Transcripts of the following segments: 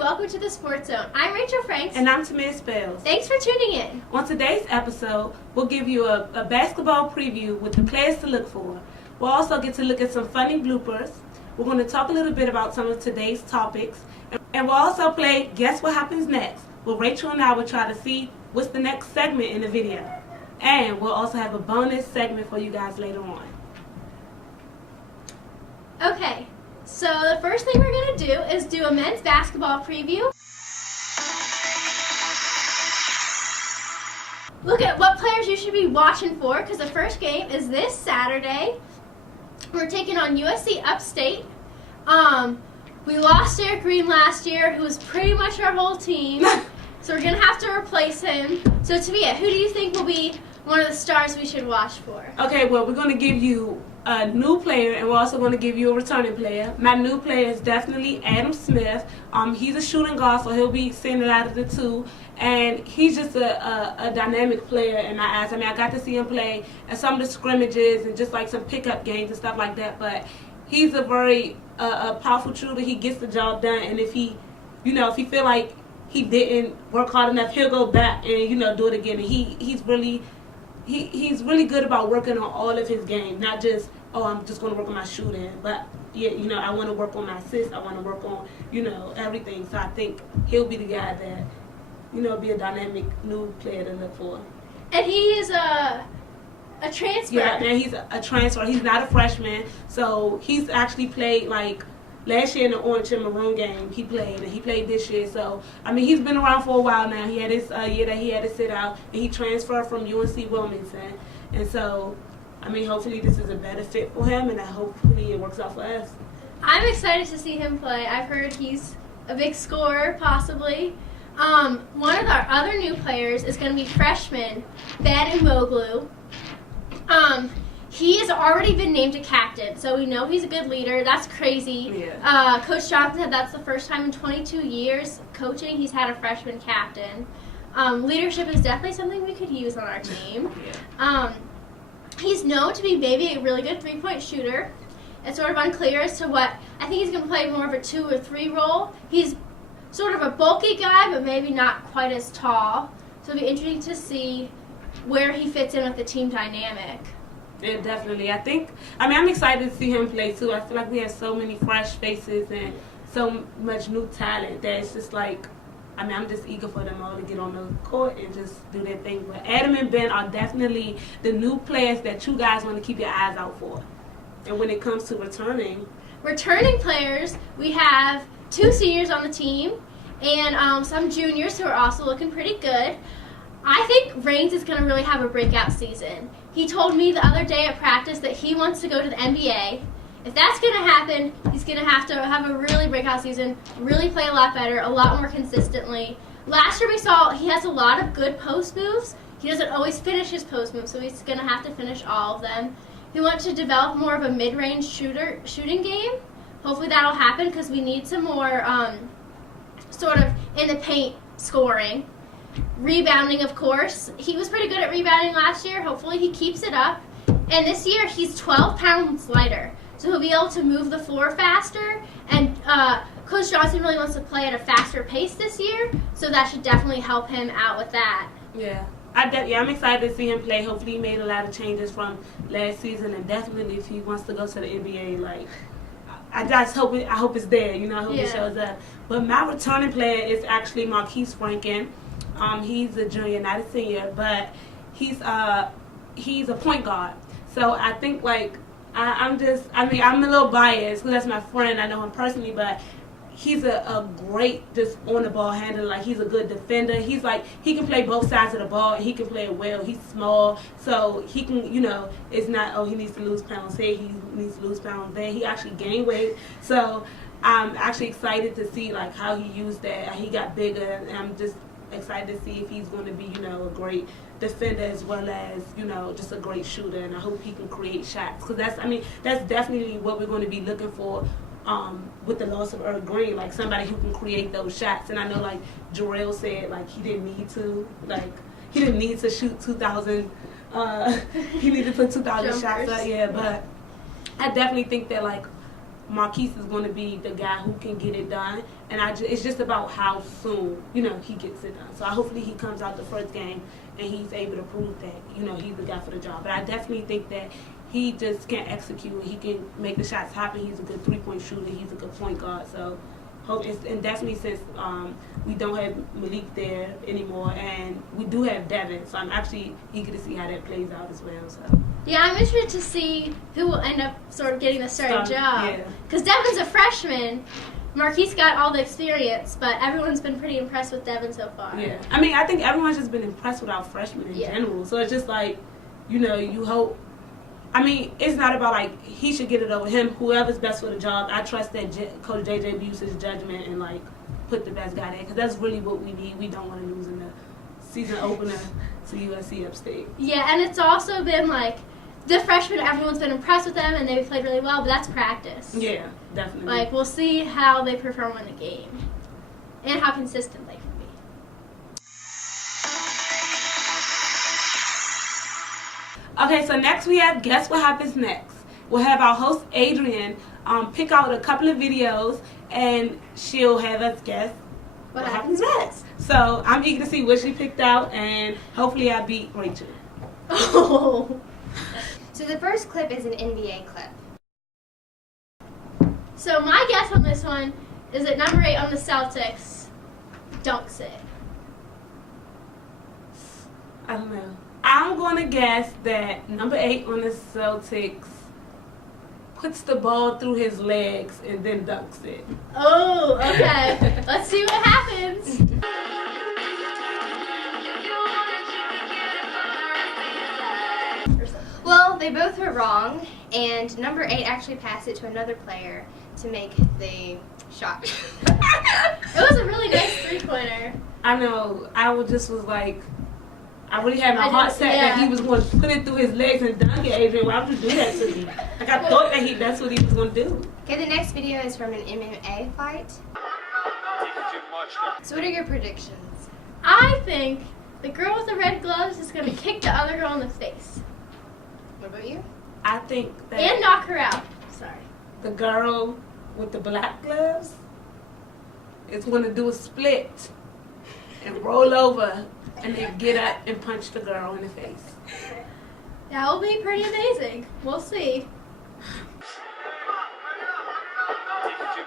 welcome to the Sports Zone. I'm Rachel Franks. And I'm Tamia Spells. Thanks for tuning in. On today's episode, we'll give you a basketball preview with the players to look for. We'll also get to look at some funny bloopers. We're going to talk a little bit about some of today's topics. And we'll also play Guess What Happens Next, where Rachel and I will try to see what's the next segment in the video. And we'll also have a bonus segment for you guys later on. Okay, so the first thing we're going to do is do a men's basketball preview. Look at what players you should be watching for, because the first game is this Saturday. We're taking on USC Upstate. We lost Eric Green last year, who was pretty much our whole team. So we're going to have to replace him. So Tamia, who do you think will be one of the stars we should watch for? Okay, well, we're going to give you a new player, and we're also going to give you a returning player. My new player is definitely Adam Smith. He's a shooting guard, so he'll be seeing it out of the two. And he's just a dynamic player in my eyes. I mean, I got to see him play at some of the scrimmages and just like some pickup games and stuff like that. But he's a very powerful shooter. He gets the job done. And if he feel like he didn't work hard enough, he'll go back and do it again. And he's really good about working on all of his game, not just, I'm just going to work on my shooting, but yeah, I want to work on my assists. I want to work on, everything. So I think he'll be the guy that, be a dynamic new player to look for. And he is a transfer. Yeah, and he's a transfer. He's not a freshman, so he's actually played like last year in the orange and maroon game. He played this year. So I mean, he's been around for a while now. He had his year that he had to sit out, and he transferred from UNC Wilmington. And so, I mean, hopefully this is a better fit for him, and hopefully it works out for us. I'm excited to see him play. I've heard he's a big scorer, possibly. One of our other new players is going to be freshman Ben Moglu. He has already been named a captain, so we know he's a good leader. That's crazy. Yeah. Coach Johnson said that's the first time in 22 years coaching he's had a freshman captain. Leadership is definitely something we could use on our team. Yeah. He's known to be maybe a really good three-point shooter. It's sort of unclear as to what. I think he's going to play more of a 2 or 3 role. He's sort of a bulky guy, but maybe not quite as tall. So it'll be interesting to see where he fits in with the team dynamic. Yeah, definitely. I'm excited to see him play too. I feel like we have so many fresh faces and so much new talent that it's just like, I'm just eager for them all to get on the court and just do their thing. But Adam and Ben are definitely the new players that you guys want to keep your eyes out for. And when it comes to returning players, we have 2 seniors on the team and some juniors who are also looking pretty good. I think Raines is going to really have a breakout season. He told me the other day at practice that he wants to go to the NBA. If that's going to happen, he's going to have a really breakout season, really play a lot better, a lot more consistently. Last year we saw he has a lot of good post moves. He doesn't always finish his post moves, so he's going to have to finish all of them. He wants to develop more of a mid-range shooting game. Hopefully that'll happen because we need some more sort of in the paint scoring. Rebounding, of course. He was pretty good at rebounding last year. Hopefully he keeps it up. And this year he's 12 pounds lighter. So he'll be able to move the floor faster. And Coach Johnson really wants to play at a faster pace this year. So that should definitely help him out with that. Yeah. I'm excited to see him play. Hopefully he made a lot of changes from last season. And definitely if he wants to go to the NBA, I hope it's there. I hope it shows up. But my returning player is actually Marquise Franken. He's a junior, not a senior, but he's a point guard. So I think I'm a little biased because that's my friend. I know him personally, but he's a great just on the ball handler. He's a good defender. He can play both sides of the ball and he can play it well. He's small, so he can it's not he needs to lose pounds here, he needs to lose pounds there. He actually gained weight, so I'm actually excited to see how he used that. He got bigger, and I'm just excited to see if he's going to be, a great defender as well as, just a great shooter. And I hope he can create shots because that's definitely what we're going to be looking for with the loss of Eric Green, somebody who can create those shots. And I know, Jarrell said, he didn't need to shoot 2,000. He needed to put 2,000 shots up, yeah. But I definitely think that Marquise is going to be the guy who can get it done. And it's just about how soon, he gets it done. So hopefully he comes out the first game and he's able to prove that, he's the guy for the job. But I definitely think that he just can execute. He can make the shots happen. He's a good three-point shooter. He's a good point guard. So, and definitely since we don't have Malik there anymore, and we do have Devin, so I'm actually eager to see how that plays out as well. So. Yeah, I'm interested to see who will end up sort of getting the starting job. Because Yeah. Devin's a freshman. Marquise got all the experience, but everyone's been pretty impressed with Devin so far. Yeah. I mean, I think everyone's just been impressed with our freshmen in general. So it's just like, you hope. I mean, it's not about like he should get it over him. Whoever's best for the job, I trust that Coach JJ uses judgment and like put the best guy there, because that's really what we need. We don't want to lose in the season opener to USC Upstate. Yeah, and it's also been like the freshmen. Everyone's been impressed with them and they've played really well, but that's practice. Yeah, definitely. Like we'll see how they perform in the game and how consistent they can be. Okay, so next we have Guess What Happens Next. We'll have our host Adrian pick out a couple of videos and she'll have us guess what happens next. So I'm eager to see what she picked out, and hopefully I beat Rachel. Oh. So the first clip is an NBA clip. So my guess on this one is that number 8 on the Celtics dunks it. I don't know. I'm going to guess that number 8 on the Celtics puts the ball through his legs and then dunks it. Oh, okay. Let's see what happens. Well, they both were wrong, and number 8 actually passed it to another player to make the shot. It was a really nice three-pointer. I know. I was like, I really had my heart set that he was going to put it through his legs and dunk it. Adrian, why would you do that to me? Like, I thought that that's what he was going to do. Okay, the next video is from an MMA fight. So what are your predictions? I think the girl with the red gloves is going to kick the other girl in the face. What about you? I think that And knock her out. Sorry. the girl with the black gloves is going to do a split and roll over and then get up and punch the girl in the face. That will be pretty amazing. We'll see. Too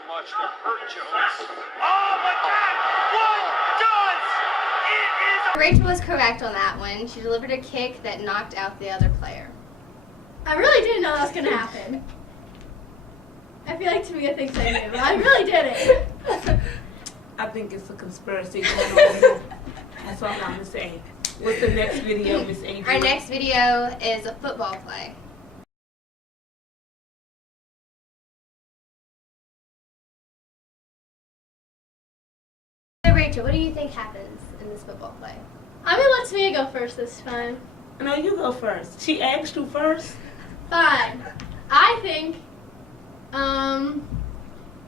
much to hurt Jones. Oh my God! What does? It is. Rachel was correct on that one. She delivered a kick that knocked out the other player. I really didn't know that was going to happen. I feel like Tamia thinks I knew, but I really didn't. I think it's a conspiracy going on here. That's all I'm going to say. What's the next video, Miss Adrian? Our next video is a football play. So Rachel, what do you think happens in this football play? I'm going to let Tamia go first this time. No, you go first. She asked you first. Fine. I think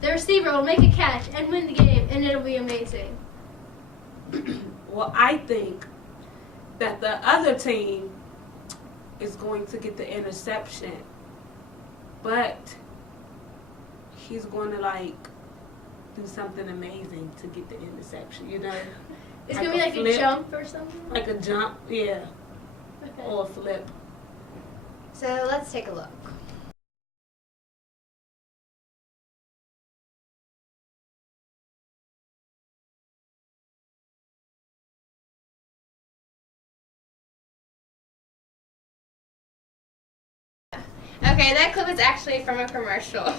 the receiver will make a catch and win the game, and it'll be amazing. Well, I think that the other team is going to get the interception, but he's going to, do something amazing to get the interception, It's going to be like flip, a jump or something? Like a jump, yeah, Okay. or a flip. So let's take a look. Okay, that clip is actually from a commercial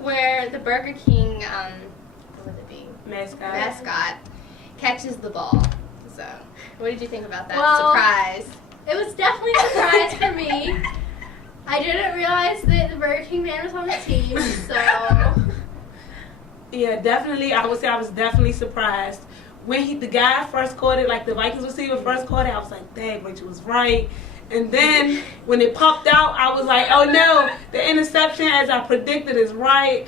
where the Burger King, what would it be? Mascot catches the ball. So, what did you think about that surprise? It was definitely a surprise for me. I didn't realize that the Burger King man was on the team, so... Yeah, definitely. I would say I was definitely surprised. When the guy first caught it, the Vikings receiver first caught it, I was like, dang, Rachel was right. And then when it popped out, I was like, oh no, the interception as I predicted is right.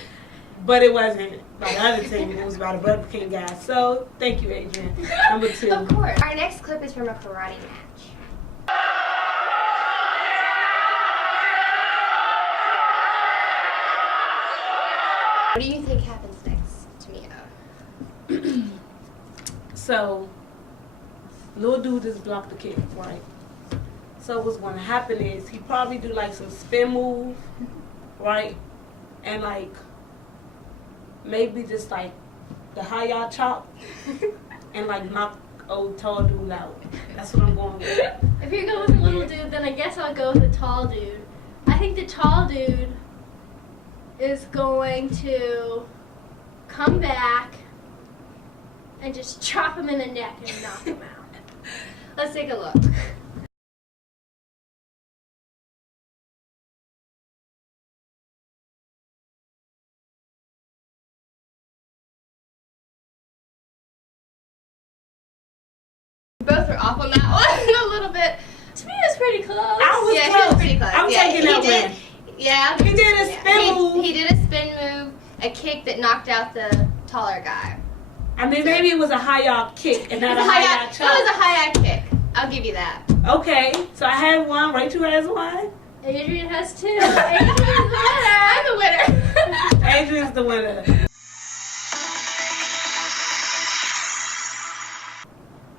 But it wasn't by the other team, it was by the Burger King guy. So, thank you, Adrian. Number 2. Of course. Our next clip is from a karate match. What do you think happens next, Tamia? So, little dude just blocked the kick, right? So what's going to happen is he probably do like some spin move, right? And like maybe just like the high yard chop and like knock old tall dude out. That's what I'm going with. If you're going with the little dude, then I guess I'll go with the tall dude. I think the tall dude is going to come back and just chop him in the neck and knock him out. Let's take a look. Both are off on that one a little bit. To me, it's pretty close. I was Yeah, close. she was pretty close. I'm taking that win. Yeah. He did a spin move. He did a spin move, a kick that knocked out the taller guy. I mean, maybe it was a high yard kick and not a high yard It chop. was a high kick. I'll give you that. Okay, so I have one. Rachel has one. Adrian has two. Adrian's the winner. I'm the winner. Adrian's the winner.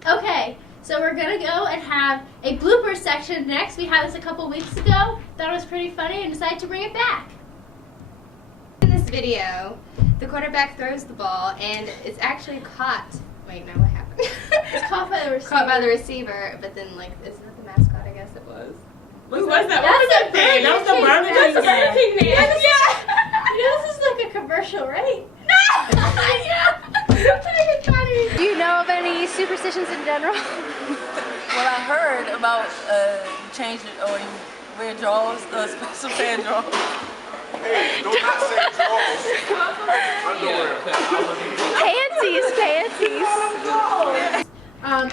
Okay, so we're gonna go and have a blooper section next. We had this a couple weeks ago. Thought it was pretty funny and decided to bring it back. In this video, the quarterback throws the ball and it's actually caught. Wait, no, what happened? It's caught by the receiver. Caught by the receiver, but then like, is that the mascot? I guess it was. What was that? That's What was that the thing? That was the Burger That's the King guy. Burger King man. Yeah. You know, this is like a commercial, right? Yeah. Do you know of any superstitions in general? Well, I heard about changing or you wear drawers, special pair of drawers. Hey, do not say drawers. Underwear. Panties.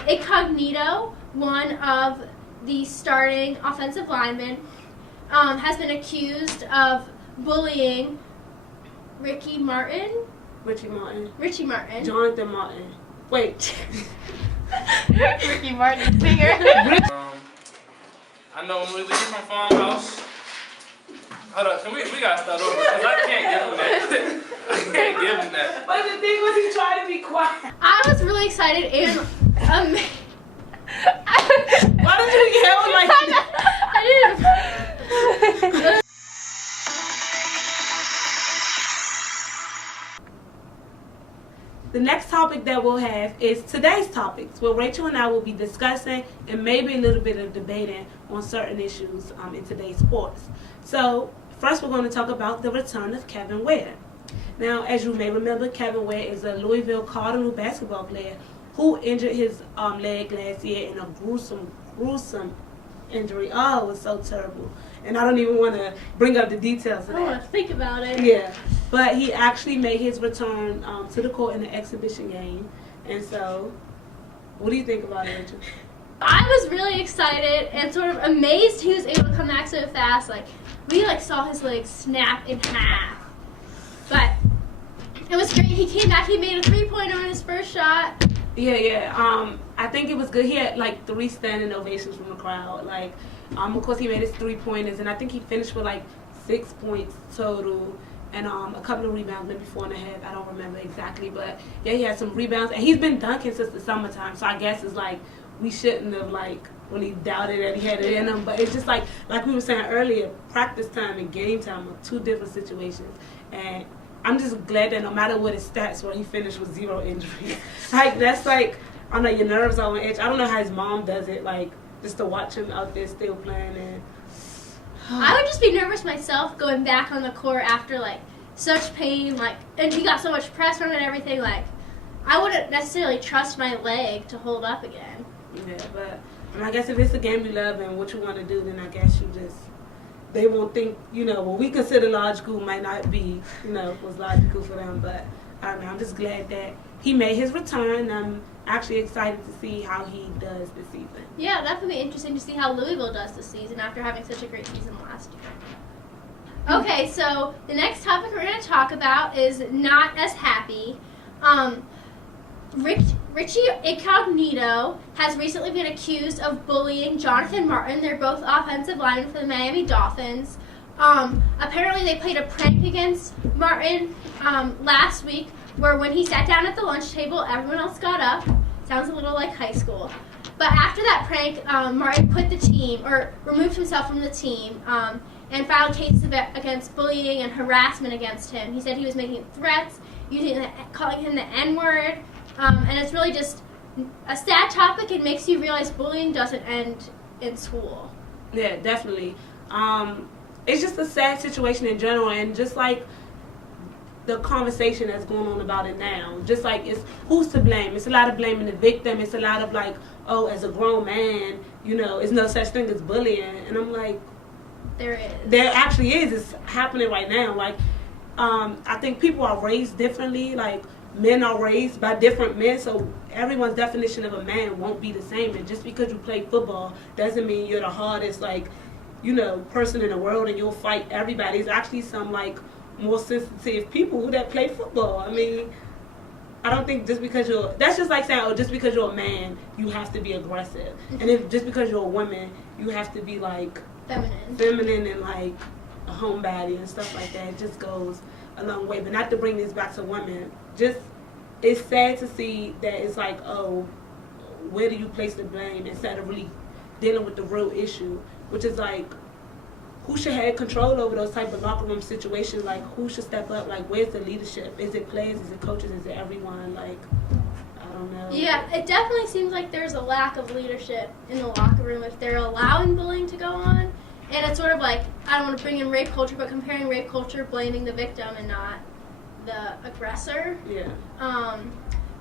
Incognito, one of the starting offensive linemen, has been accused of bullying Richie Martin. Jonathan Martin. Wait. Ricky Martin finger. I know when we leave from farmhouse. Hold up, we gotta start over because I can't give him that. I can't give him that. But the thing was, he tried to be quiet. I was really excited and Why did you yell like that? I didn't. The next topic that we'll have is today's topics, where Rachel and I will be discussing and maybe a little bit of debating on certain issues in today's sports. So first we're going to talk about the return of Kevin Ware. Now, as you may remember, Kevin Ware is a Louisville Cardinal basketball player who injured his leg last year in a gruesome injury. Oh, it was so terrible. And I don't even want to bring up the details of I don't want that. to think about it. Yeah, but he actually made his return to the court in the exhibition game. And so, what do you think about it, Rachel? I was really excited and sort of amazed he was able to come back so fast. Like, we saw his leg snap in half. But it was great. He came back. He made a 3-pointer on his first shot. Yeah. I think it was good. He had 3 standing ovations from the crowd. Of course, he made his 3-pointers, and I think he finished with 6 points total, and a couple of rebounds, maybe 4.5. I don't remember exactly, but yeah, he had some rebounds, and he's been dunking since the summertime. So I guess it's we shouldn't have really doubted that he had it in him. But it's just like we were saying earlier, practice time and game time are 2 different situations, and I'm just glad that no matter what his stats were, he finished with 0 injuries. That's I don't know, your nerves are on edge. I don't know how his mom does it, just to watch him out there still playing. And I would just be nervous myself going back on the court after such pain, and he got so much press from it and everything. I wouldn't necessarily trust my leg to hold up again. Yeah, but I guess if it's a game you love and what you want to do, then I guess they won't think, what we consider logical might not be, was logical for them. But I don't know, I'm just glad that he made his return. I'm actually excited to see how he does this season. Yeah, that would be interesting to see how Louisville does this season after having such a great season last year. Okay, so the next topic we're going to talk about is not as happy. Richie Incognito has recently been accused of bullying Jonathan Martin. They're both offensive linemen for the Miami Dolphins. Apparently they played a prank against Martin last week, where when he sat down at the lunch table, everyone else got up. Sounds a little like high school. But after that prank, Martin quit the team, or removed himself from the team, and filed cases against bullying and harassment against him. He said he was making threats, calling him the N-word, and it's really just a sad topic. It makes you realize bullying doesn't end in school. Yeah, definitely. It's just a sad situation in general, and just like the conversation that's going on about it now, just like it's who's to blame. It's a lot of blaming the victim. It's a lot of like, oh, as a grown man, you know, it's no such thing as bullying. And I'm like, there is. There actually is. It's happening right now. Like, I think people are raised differently. Like, men are raised by different men, so everyone's definition of a man won't be the same. And just because you play football doesn't mean you're the hardest, like, you know, person in the world and you'll fight everybody. There's actually some like more sensitive people who that play football. I mean, I don't think just because that's just like saying, oh, just because you're a man, you have to be aggressive. And if just because you're a woman, you have to be like feminine and like a homebody and stuff like that. It just goes a long way. But not to bring this back to women, just it's sad to see that it's like, oh, where do you place the blame instead of really dealing with the real issue, which is like, who should have control over those type of locker room situations? Like, who should step up? Like, where's the leadership? Is it players? Is it coaches? Is it everyone? Like, I don't know. Yeah, it definitely seems like there's a lack of leadership in the locker room if they're allowing bullying to go on. And it's sort of like, I don't want to bring in rape culture, but comparing rape culture, blaming the victim and not the aggressor. Yeah.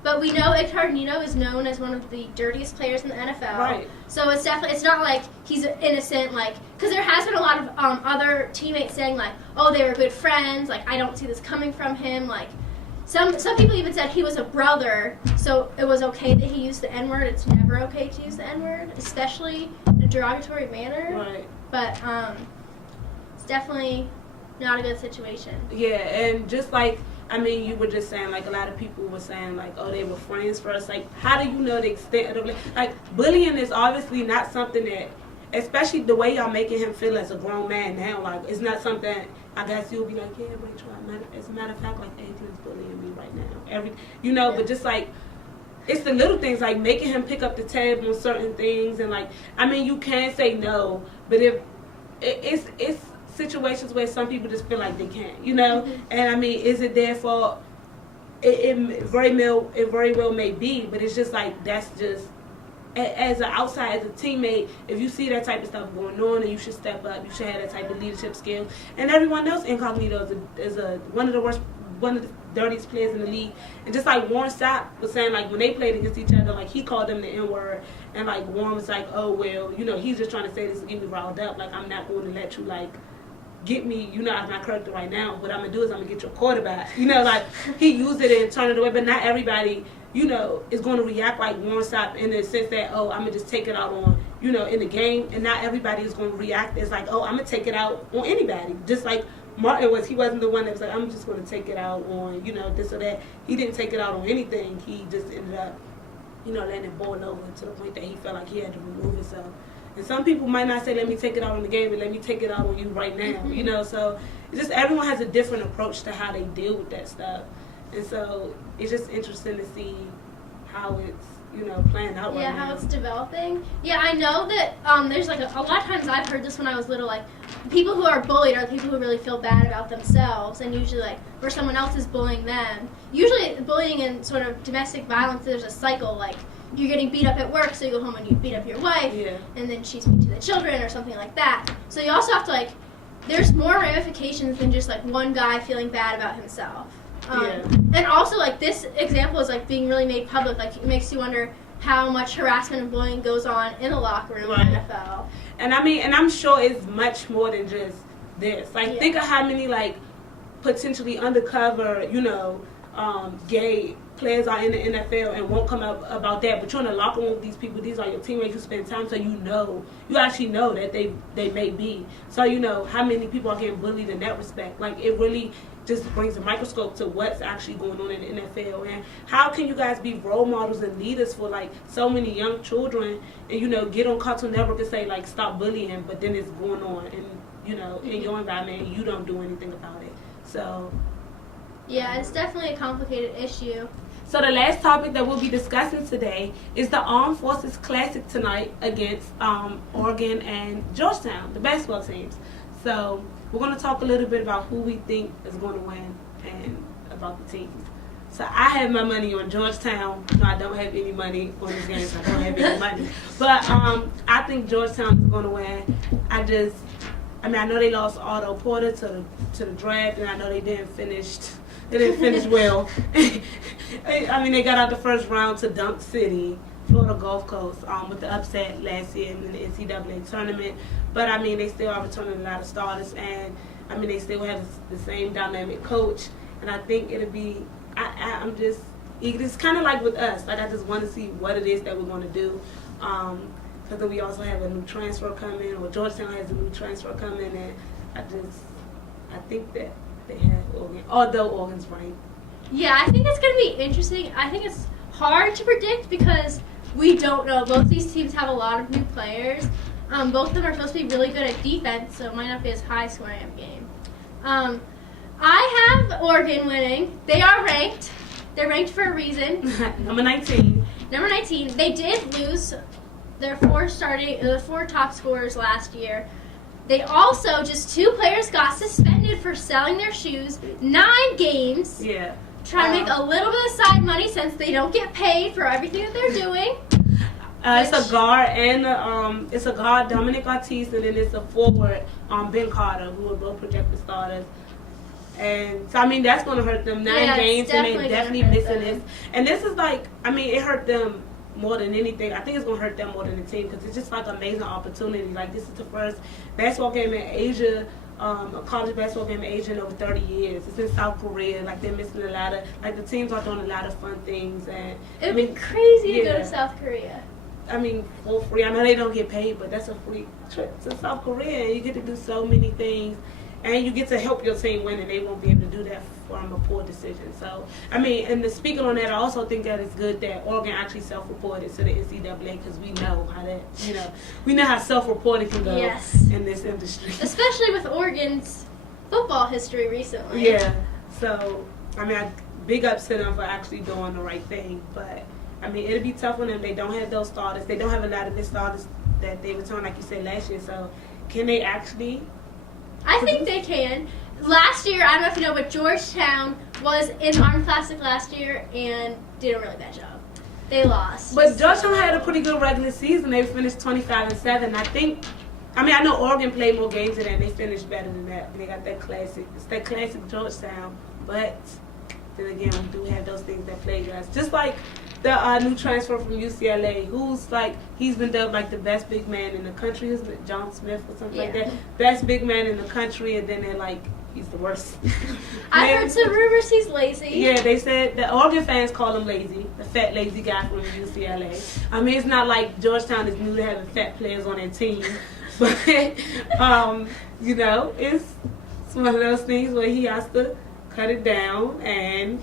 But we know Incognito is known as one of the dirtiest players in the NFL. Right. So it's definitely, it's not like he's innocent, like, because there has been a lot of other teammates saying, like, oh, they were good friends, like, I don't see this coming from him, like, some people even said he was a brother, so it was okay that he used the N-word. It's never okay to use the N-word, especially in a derogatory manner. Right. But it's definitely not a good situation. Yeah, and just like, I mean, you were just saying, like, a lot of people were saying, like, oh, they were friends first. Like, how do you know the extent of the, like, bullying is obviously not something that, especially the way y'all making him feel as a grown man now, like, it's not something, I guess you'll be like, yeah, Rachel, as a matter of fact, like, Adrian's bullying me right now. But just, like, it's the little things, like, making him pick up the tab on certain things, and, like, I mean, you can say no, but if, it's situations where some people just feel like they can't, you know? Mm-hmm. And I mean, is it their fault? It very well may be, but it's just like, that's just, as an outside, as a teammate, if you see that type of stuff going on, then you should step up. You should have that type of leadership skills. And everyone knows Incognito is one of the dirtiest players in the league. And just like Warren Sapp was saying, like, when they played against each other, like, he called them the N-word, and like Warren was like, oh, well, you know, he's just trying to say this to get me riled up. Like, I'm not going to let you, like, get me, you know, as my character right now. What I'm going to do is I'm going to get your quarterback. You know, like, he used it and turned it away, but not everybody, you know, is going to react like Warren Sapp in the sense that, oh, I'm going to just take it out on, you know, in the game. And not everybody is going to react as like, oh, I'm going to take it out on anybody. Just like Martin was, he wasn't the one that was like, I'm just going to take it out on, you know, this or that. He didn't take it out on anything. He just ended up, you know, letting it boil over to the point that he felt like he had to remove himself. And some people might not say, let me take it out on the game, but let me take it out on you right now, mm-hmm. you know. So it's just everyone has a different approach to how they deal with that stuff. And so it's just interesting to see how it's, you know, playing out right now. Yeah, how it's developing. Yeah, I know that there's like a lot of times I've heard this when I was little, like, people who are bullied are people who really feel bad about themselves, and usually, like, where someone else is bullying them. Usually bullying and sort of domestic violence, there's a cycle, like, you're getting beat up at work, so you go home and you beat up your wife, yeah. and then she's mean to the children or something like that. So you also have to, like, there's more ramifications than just, like, one guy feeling bad about himself. And also, like, this example is, like, being really made public. Like, it makes you wonder how much harassment and bullying goes on in the locker room in the NFL. And I mean, and I'm sure it's much more than just this. Like, think of how many, like, potentially undercover, you know, gay players are in the NFL and won't come up about that, but you're in the locker room with these people. These are your teammates. You spend time, so you actually know that they may be. So you know how many people are getting bullied in that respect. Like, it really just brings a microscope to what's actually going on in the NFL. And how can you guys be role models and leaders for, like, so many young children, and, you know, get on Cartoon Network and say, like, stop bullying, but then it's going on, and you know, in your environment and you don't do anything about it. So yeah, it's definitely a complicated issue. So the last topic that we'll be discussing today is the Armed Forces Classic tonight against Oregon and Georgetown, the basketball teams. So we're going to talk a little bit about who we think is going to win and about the teams. So I have my money on Georgetown. No, I don't have any money on this game, so I don't have any money. But I think Georgetown is going to win. I know they lost Otto Porter to the draft, and I know they didn't finish well. I mean, they got out the first round to Dunk City, Florida Gulf Coast, with the upset last year in the NCAA tournament. But, I mean, they still are returning a lot of starters, and, I mean, they still have the same dynamic coach. And I think it'll be, I'm just, it's kind of like with us. Like, I just want to see what it is that we're going to do. Because then we also have a new transfer coming, or Georgetown has a new transfer coming, and I think that they have Oregon, although Oregon's ranked. Yeah, I think it's going to be interesting. I think it's hard to predict because we don't know. Both these teams have a lot of new players. Both of them are supposed to be really good at defense, so it might not be as high scoring of a game. I have Oregon winning. They are ranked. They're ranked for a reason. Number 19. Number 19. They did lose their four top scorers last year. They also, just 2 players got suspended for selling their shoes 9 games. Yeah. Trying to make a little bit of side money since they don't get paid for everything that they're doing. It's a guard and it's a guard, Dominic Ortiz, and then it's a forward, Ben Carter, who are both projected starters. And so, I mean, that's going to hurt them. 9 games, and they're definitely missing this. And this is like, I mean, it hurt them more than anything. I think it's going to hurt them more than the team because it's just like an amazing opportunity. Like, this is the first basketball game in Asia, a college basketball game in Asia in over 30 years. It's in South Korea. Like, they're missing a lot of, like, the teams are doing a lot of fun things. And it would be crazy to go to South Korea. I mean, for free. I know they don't get paid, but that's a free trip to South Korea. And you get to do so many things. And you get to help your team win, and they won't be able to do that from a poor decision. So, I mean, and speaking on that, I also think that it's good that Oregon actually self-reported to the NCAA because we know how that, you know, we know how self-reporting can go in this industry. Especially with Oregon's football history recently. Yeah. So, I mean, big ups to them for actually doing the right thing. But, I mean, it'll be tough on them. They don't have those starters. They don't have a lot of the starters that they returned, like you said, last year. So, can they actually... I think they can. Last year, I don't know if you know, but Georgetown was in the Army Classic last year and did a really bad job. They lost. But Georgetown had a pretty good regular season. They finished 25-7. I think, I mean, I know Oregon played more games than that, and they finished better than that. They got that classic. It's that classic Georgetown. But then again, we do have those things that plague us. Just like the new transfer from UCLA, who's like, he's been dubbed like the best big man in the country. Isn't it John Smith or something like that? Best big man in the country, and then they're like, he's the worst. I heard some rumors he's lazy. Yeah, they said the Oregon fans call him lazy, the fat lazy guy from UCLA. I mean, it's not like Georgetown is new to having fat players on their team, but you know, it's one of those things where he has to cut it down and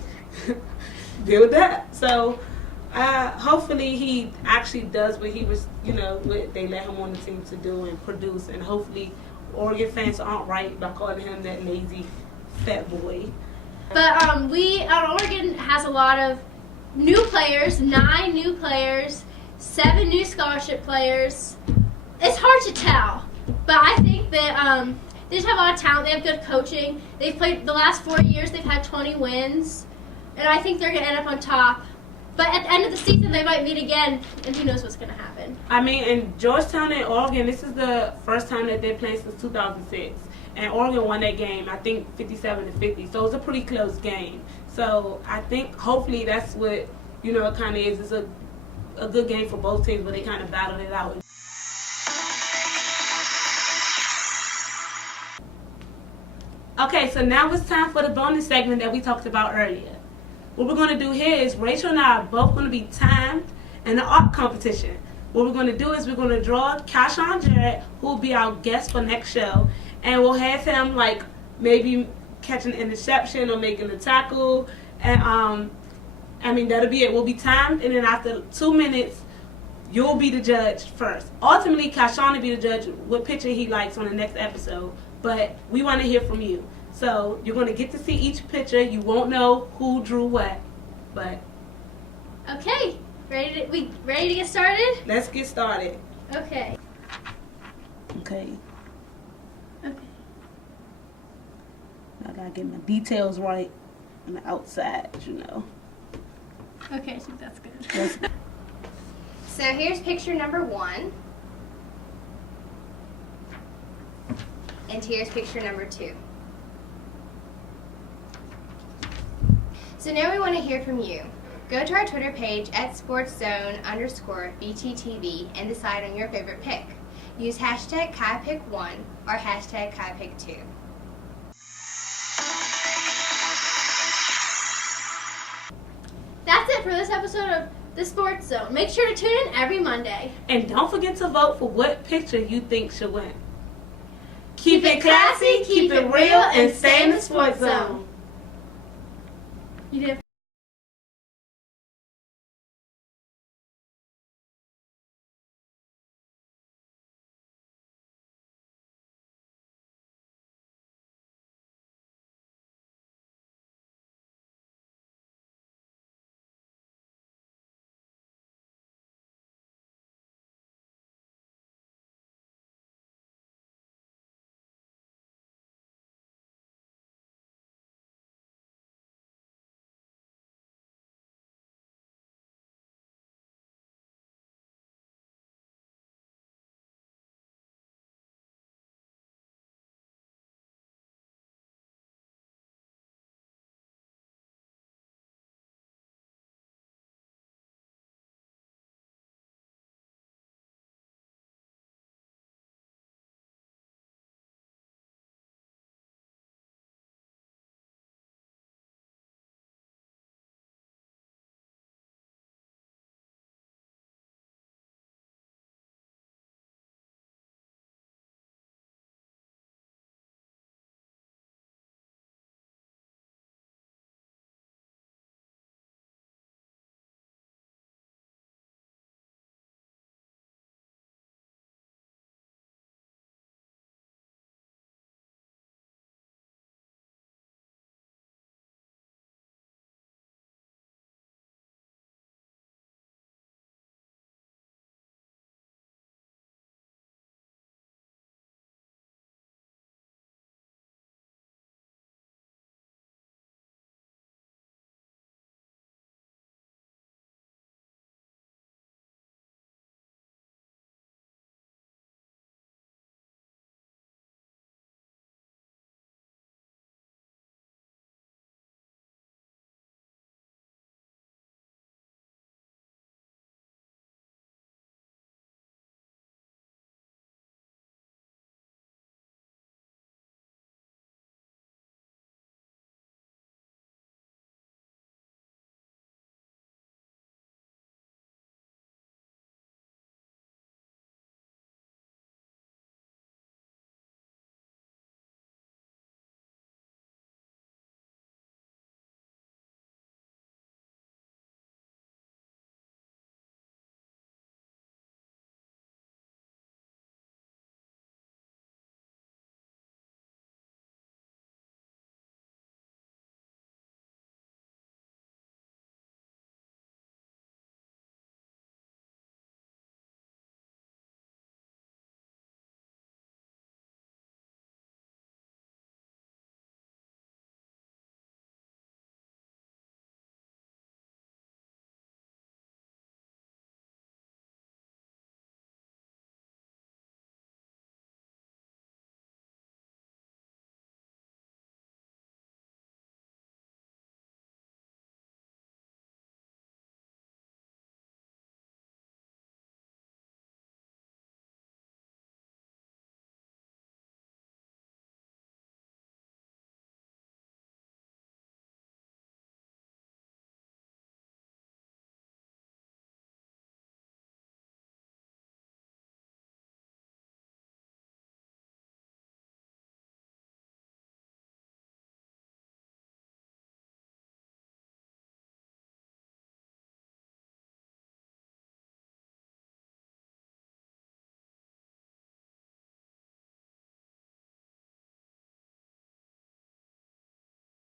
deal with that. So. Hopefully he actually does what he was, you know, what they let him on the team to do and produce, and hopefully Oregon fans aren't right by calling him that lazy fat boy. But Oregon has a lot of new players, 9 new players, 7 new scholarship players. It's hard to tell, but I think that they just have a lot of talent. They have good coaching. They've played the last 4 years. They've had 20 wins, and I think they're going to end up on top. But at the end of the season, they might meet again, and who knows what's going to happen. I mean, in Georgetown and Oregon, this is the first time that they're playing since 2006. And Oregon won that game, I think, 57-50. So it's a pretty close game. So I think hopefully that's what, you know, it kind of is. It's a good game for both teams, but they kind of battled it out. Okay, so now it's time for the bonus segment that we talked about earlier. What we're going to do here is Rachel and I are both going to be timed in an art competition. What we're going to do is we're going to draw Kashawn Jarrett, who will be our guest for next show, and we'll have him like maybe catch an interception or making a tackle, and I mean that'll be it. We'll be timed, and then after 2 minutes, you'll be the judge first. Ultimately, Kashawn will be the judge what picture he likes on the next episode, but we want to hear from you. So you're going to get to see each picture. You won't know who drew what, but Okay, ready to get started? let's get started. Okay. Okay. Okay. I gotta get my details right on the outside, you know. Okay, I think that's good. So here's picture number 1. And here's picture number 2. So now we want to hear from you. Go to our Twitter page at sportszone_BTTV and decide on your favorite pick. Use hashtag KaiPick1 or hashtag KaiPick2. That's it for this episode of The Sports Zone. Make sure to tune in every Monday. And don't forget to vote for what picture you think should win. Keep it classy, keep it real, and stay in the sports zone. You did.